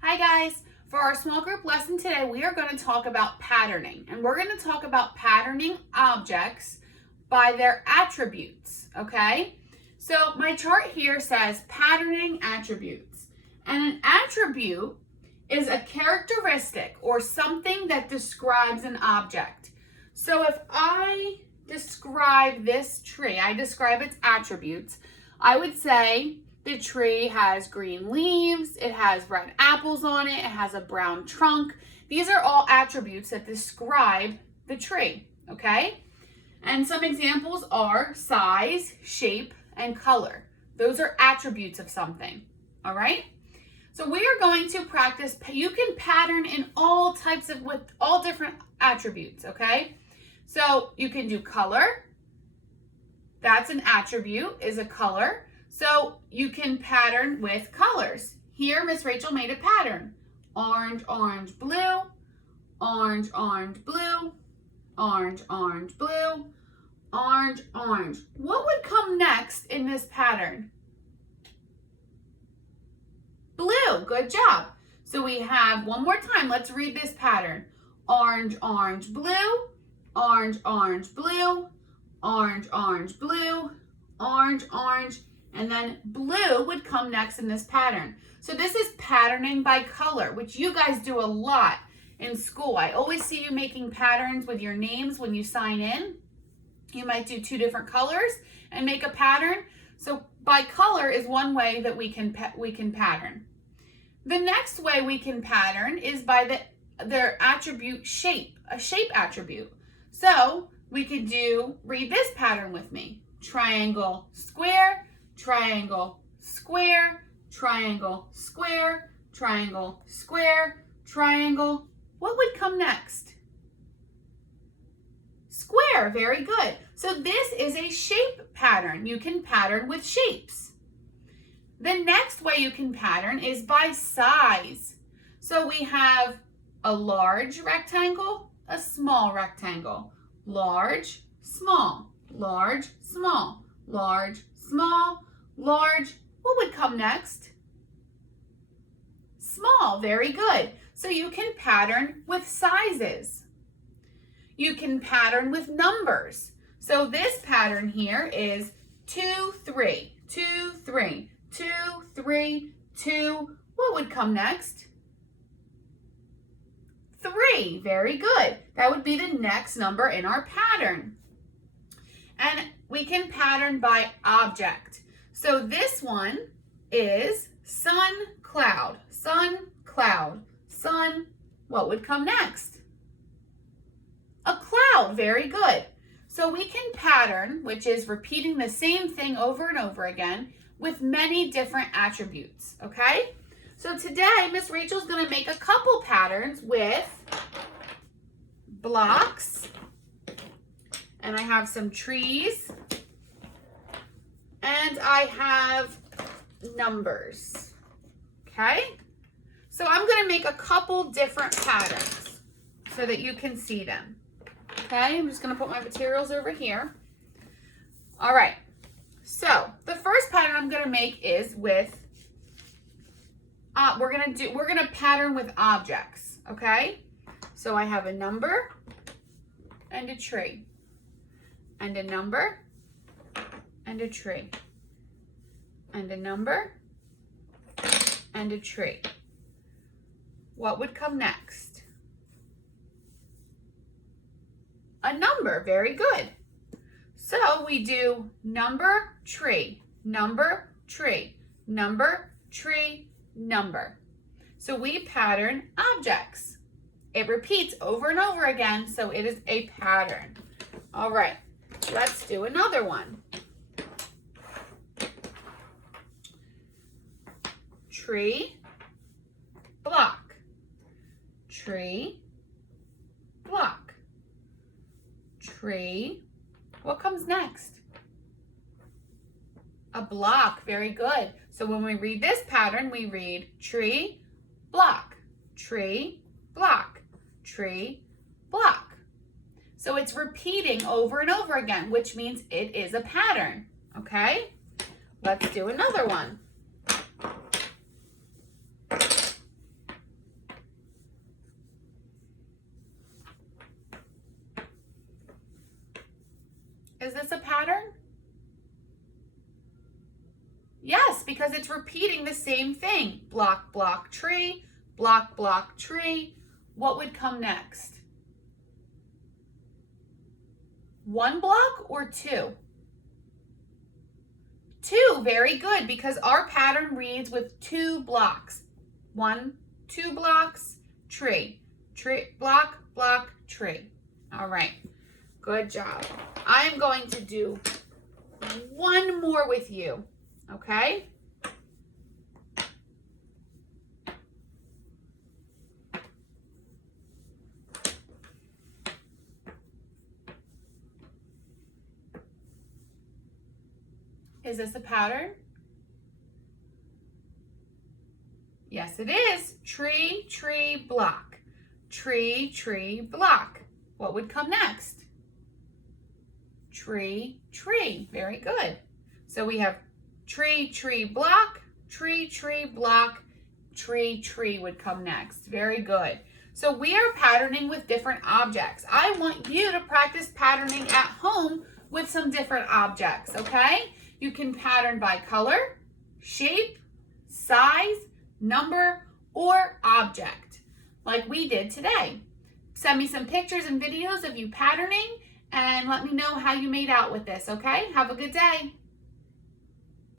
Hi guys! For our small group lesson today, we are going to talk about patterning, and we're going to talk about patterning objects by their attributes, okay? So my chart here says patterning attributes, and an attribute is a characteristic or something that describes an object. So if I describe this tree, I describe its attributes, I would say the tree has green leaves, it has red apples on it, it has a brown trunk. These are all attributes that describe the tree, okay? And some examples are size, shape, and color. Those are attributes of something, all right? So we are going to practice, you can pattern in all types of, with all different attributes, okay? So you can do color. That's an attribute, is a color. So you can pattern with colors. Here, Miss Rachel made a pattern. Orange, orange, blue, orange, orange, blue, orange, orange, blue, orange, orange. What would come next in this pattern? Blue, good job. So we have, one more time, let's read this pattern. Orange, orange, blue, orange, orange, blue, orange, orange, blue, orange, orange, and then blue would come next in this pattern. So this is patterning by color, which you guys do a lot in school. I always see you making patterns with your names when you sign in. You might do two different colors and make a pattern. So by color is one way that we can pattern. The next way we can pattern is by their attribute shape, a shape attribute. So we could read this pattern with me. Triangle, square, triangle, square, triangle, square, triangle, square, triangle. What would come next? Square, very good. So this is a shape pattern. You can pattern with shapes. The next way you can pattern is by size. So we have a large rectangle, a small rectangle, large, small, large, small, large, small, large. What would come next? Small, very good. So you can pattern with sizes. You can pattern with numbers. So this pattern here is 2, 3, 2, 3, 2, 3, 2. What would come next? 3, very good. That would be the next number in our pattern. And we can pattern by object. So this one is sun, cloud, sun, cloud, sun. What would come next? A cloud, very good. So we can pattern, which is repeating the same thing over and over again with many different attributes, okay? So today, Miss Rachel's gonna make a couple patterns with blocks, and I have some trees, and I have numbers, okay? So I'm gonna make a couple different patterns so that you can see them, okay? I'm just gonna put my materials over here. All right, so the first pattern I'm gonna make is with, we're gonna pattern with objects, okay? So I have a number and a tree, and a number and a tree, and a number and a tree. What would come next? A number, very good. So we do number, tree, number, tree, number, tree, number. So we pattern objects. It repeats over and over again, so it is a pattern. All right, let's do another one. Tree, block, tree, block, tree. What comes next? A block, very good. So when we read this pattern, we read tree, block, tree, block, tree, block. So it's repeating over and over again, which means it is a pattern, okay? Let's do another one. this a pattern? Yes, because it's repeating the same thing. Block, block, tree, block, block, tree. What would come next? One block or two? Two, very good, because our pattern reads with 2 blocks. 1, 2 blocks, tree, tree, block, block, tree. All right, good job. I'm going to do one more with you, okay? Is this a pattern? Yes, it is. Tree, tree, block. Tree, tree, block. What would come next? Tree, tree. Very good. So we have tree, tree, block, tree, tree, block, tree, tree would come next. Very good. So we are patterning with different objects. I want you to practice patterning at home with some different objects, okay? You can pattern by color, shape, size, number, or object, like we did today. Send me some pictures and videos of you patterning and let me know how you made out with this, okay? Have a good day.